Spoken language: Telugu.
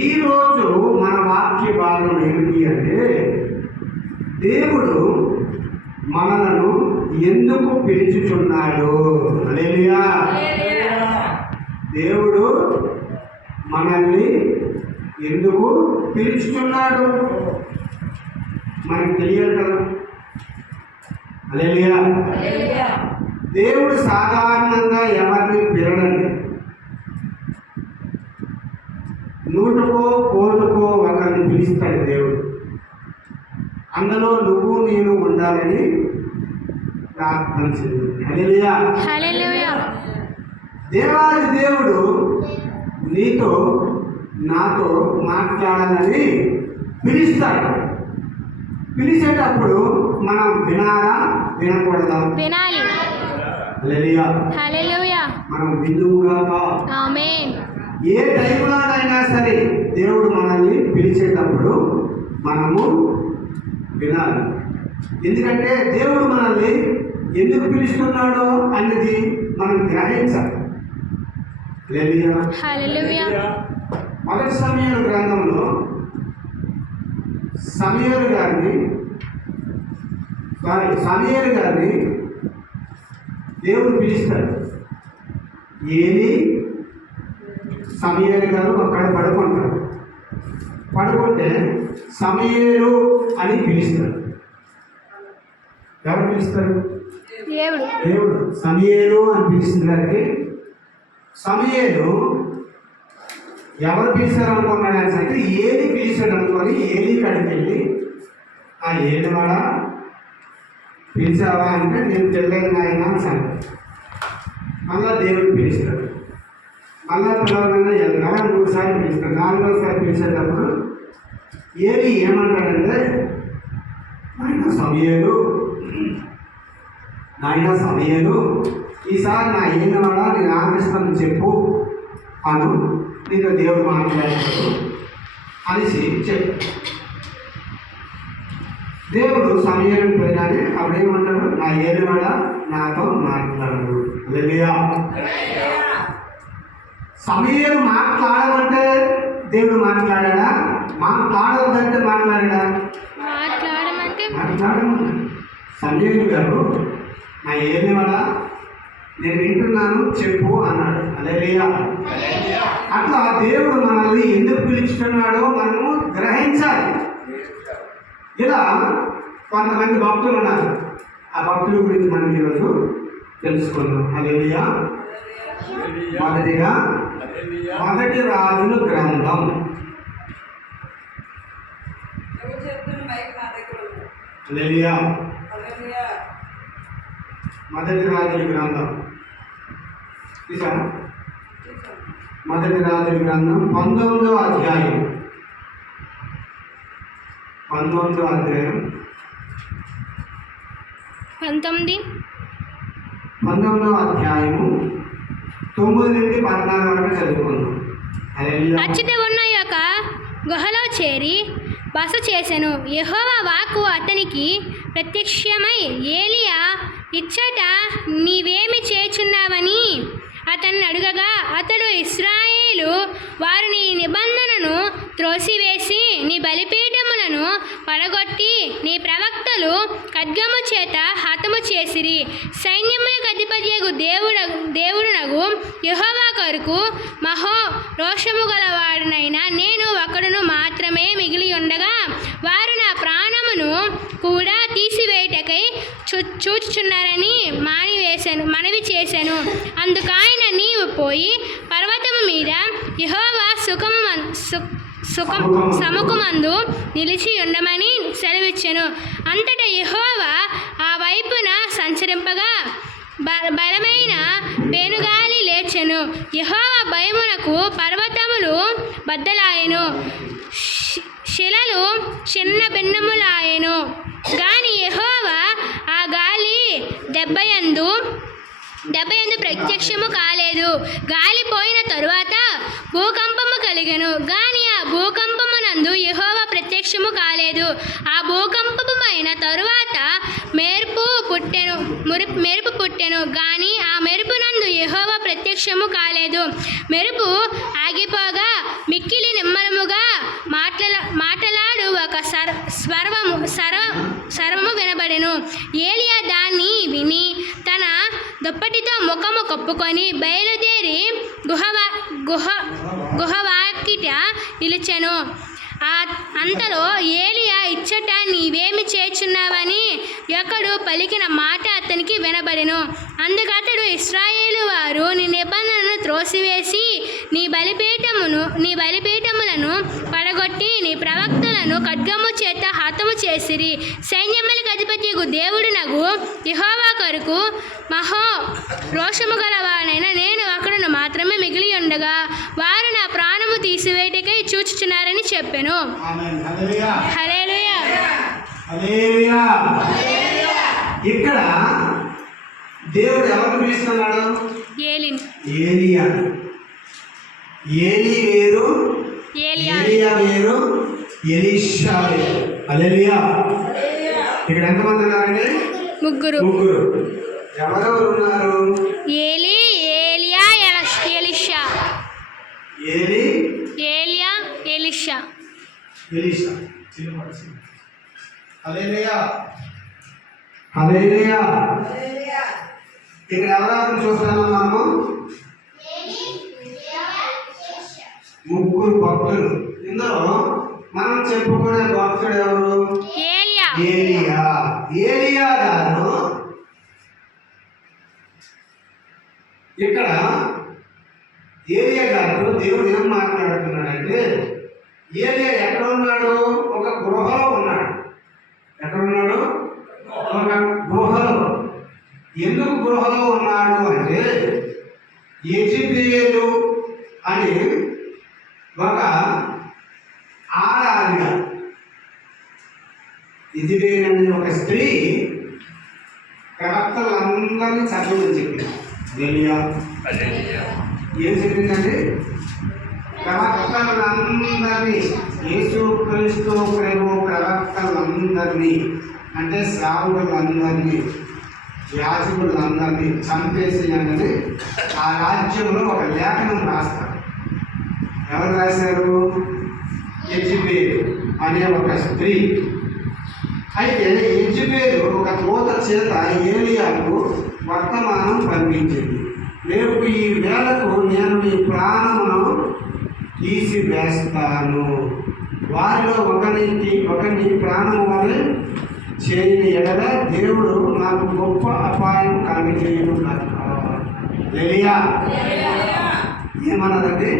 ఈరోజు మన వాక్య భాగం ఏమిటి అంటే, దేవుడు మనలను ఎందుకు పిలుచుచున్నాడు. హల్లెలూయా. దేవుడు మనల్ని ఎందుకు పిలుచుచున్నాడు మనకు తెలియదు కదా. హల్లెలూయా. దేవుడు సాధారణంగా ఎవరిని పిలడండి. నూటుకో కోటుకో ఒకరిని పిలుస్తాడు దేవుడు. అందులో నువ్వు నేను ఉండాలని ప్రార్థన చేయండి. హల్లెలూయా. హల్లెలూయా. దేవాది దేవుడు నీతో నాతో మాట్లాడాలని పిలుస్తాడు. పిలిచేటప్పుడు మనం వినాలా వినకూడదా? వినాలి. హల్లెలూయా. హల్లెలూయా. మనం విందువుగా ఆమేన్. ఏ టైంలోనైనా సరే దేవుడు మనల్ని పిలిచేటప్పుడు మనము వినాలి. ఎందుకంటే దేవుడు మనల్ని ఎందుకు పిలుస్తున్నాడో అన్నది మనం గ్రహించాలి. హల్లెలూయా. మొదటి సమూయేలు గ్రంథంలో సమూయేలు గారిని దేవుడు పిలుస్తాడు. ఏలి సమూయేలు గారు అక్కడ పడుకుంటే సమూయేలు అని పిలుస్తాడు. ఎవరు పిలుస్తారు? దేవుడు సమూయేలు అని పిలుస్తుంది. గారికి సమూయేలు ఎవరు పిలిచారు అనుకున్నాడు అంటే ఏలి పిలిచాడు అనుకొని ఏలి కాడికి వెళ్ళి, ఆ ఏలి వాడ పిలిచావా అంటే నేను తెలియదు నాయన అని. మళ్ళా దేవుడు పిలుస్తాడు. మళ్ళా పిలవగానే 3 సార్లు పిలుస్తాడు. 4వసారి పిలిచేటప్పుడు ఏలి ఏమంటాడంటే, నాయన సమూయేలు ఈసారి నా ఏలివాడ నేను ఆకర్షిస్తాను చెప్పు అను, నీతో దేవుడు మాట్లాడాడు అనేసి చెప్పు. దేవుడు సమూయేలుని పిలగానే అప్పుడేమంటాడు, నా ఏలివాడ నాతో మాట్లాడు. హల్లెలూయా. సమూయేలు మాట్లాడమంటే దేవుడు మాట్లాడా? మాట్లాడవద్దంటే మాట్లాడా? మాట్లాడమంటే సమూయేలు గారు నా ఏలివాడ నేను వింటున్నాను చెప్పు అన్నాడు. హల్లెలూయా. అట్లా దేవుడు మనల్ని ఎందుకు పిలుచుతున్నాడో మనము గ్రహించాలి. ఇలా కొంతమంది భక్తులు ఉన్నారు. ఆ భక్తుల గురించి మనం ఈరోజు తెలుసుకుందాం. హల్లెలూయా. మొదటిగా మొదటి రాజుల గ్రంథం. హల్లెలూయా. మొదటి రాజుల గ్రంథం మొదటి రాజుల గ్రంథం 19వ అధ్యాయం 19వ అధ్యాయము 9 నుండి 14 వరకు చదువుకుందాం. అచ్చట ఉన్న యొక్క గుహలో చేరి బస చేసెను. యెహోవా వాక్కు అతనికి ప్రత్యక్షమై, ఏలియా ఇచ్చట నీవేమి చేచున్నావని అతన్ని అడుగగా, అతడు ఇశ్రాయేలు వారు నీ నిబంధనను త్రోసివేసి నీ బలిపీఠములను పడగొట్టి నీ ప్రవక్తలు ఖడ్గము చేత హతము చేసిరి. సైన్యములకు అధిపతియగు దేవుడునగు యెహోవా కొరకు మహో రోషము గలవాడునైనా నేను ఒకడును మాత్రమే మిగిలి ఉండగా వారు నా ప్రాణమును కూడా తీసివేయటకై చూచుచున్నారని మనవి చేశాను. అందుకాయన నీవు పోయి పర్వతము మీద యెహోవా సముఖమందు నిలిచి ఉండమని సెలవిచ్చెను. అంతటా యెహోవా ఆ వైపున సంచరింపగా బలమైన పెనుగాలి లేచెను. యెహోవా భయమునకు పర్వతములు బద్దలాయెను, శిలలు చిన్న భిన్నములాయెను. గాని యెహోవా ఆ గాలి దెబ్బయందు ప్రత్యక్షము కాలేదు. గాలి పోయిన తరువాత భూకంపము కలిగెను. గాని ఆ భూకంపమునందు యెహోవా ప్రత్యక్షము కాలేదు. ఆ భూకంపము అయిన తరువాత మెరుపు పుట్టెను. గాని ఆ మెరుపునందు యెహోవా ప్రత్యక్షము కాలేదు. మెరుపు ఆగిపోగా ఒప్పుకొని బయలుదేరి గుహవాకిట నిలిచెను. అంతలో ఏలియా ఇచ్చట నీవేమి చేయుచున్నావని ఒకడు పలికిన మాట అతనికి వినబడెను. అందుకతడు ఇశ్రాయేలు వారు నీ నిబంధనను త్రోసివేసి నీ బలిపీఠములను పడగొట్టి నీ ప్రవక్తలను ఖడ్గము చేత హతము చేసిరి. సైన్యములకు అధిపతియగు దేవుడునగు యెహోవా కొరకు మహో రోషము గలవాడైన నేను ఒకడును మాత్రమే మిగిలి ఉండగా వారు నా ప్రాణము తీసివేయటకై చూచుచున్నారని చెప్పెను. హల్లెలూయా. ఇక్కడ దేవుడు ఎవరు పిలుస్తున్నాడు? ఏలియా. ఏలి వేరు, ఏలియా వేరు, ఎలీషా వేరు. హల్లెలూయా. ఇక్కడ ఎంతమంది ఉన్నారండి? ముగ్గురు. ఎవరెవరు ఉన్నారు? ఏలి, ఏలియా, ఎలీషా. ఏలి, ఏలియా, ఎలీషా. ఎలీషా. హల్లెలూయా. హల్లెలూయా. ఇక్కడ ఎవరెవరు చూస్తున్నాము మనము? ముగ్గురు భక్తులు. ఇందులో మనం చెప్పుకునే భక్తుడు ఎవరు? ఏలియా. ఏలియా గారు ఇక్కడ ఏలియా గారు దేవుడు ఏం మాట్లాడుతున్నాడంటే, ఏలియా ఎక్కడ ఉన్నాడు? ఒక గృహలో ఉన్నాడు. ఎక్కడ ఉన్నాడు? ఒక గృహలో. ఎందుకు గృహలో ఉన్నాడు అంటే, యెజెబెలు అని ఒక ఆడాలిగా, యెజెబెలు అనే ఒక స్త్రీ ప్రవక్తలందరినీ చదవమని చెప్పింది. ఏలియా ఏం చెప్పిందండి? ప్రవక్తలందరినీ, యేసుక్రీస్తు ప్రభు ప్రవక్తలందరినీ అంటే శ్రావకులందరినీ, యాజకులందరినీ చంపేసి అనేది ఆ రాజ్యంలో ఒక లేఖనం రాస్తారు. ఎవరు రాశారు? యెజెబెలు అనే ఒక స్త్రీ. అయితే యెజెబెలు ఒక దూత చేత ఏలియాకు వర్తమానం పంపించింది. రేపు ఈ వేళకు నేను నీ ప్రాణమును తీసివేస్తాను, వారిలో ఒకని ప్రాణం వలె చేయని ఎడల దేవుడు నాకు గొప్ప అపాయం కలుగజేయను. ఏలియా ఏమన్నదండి?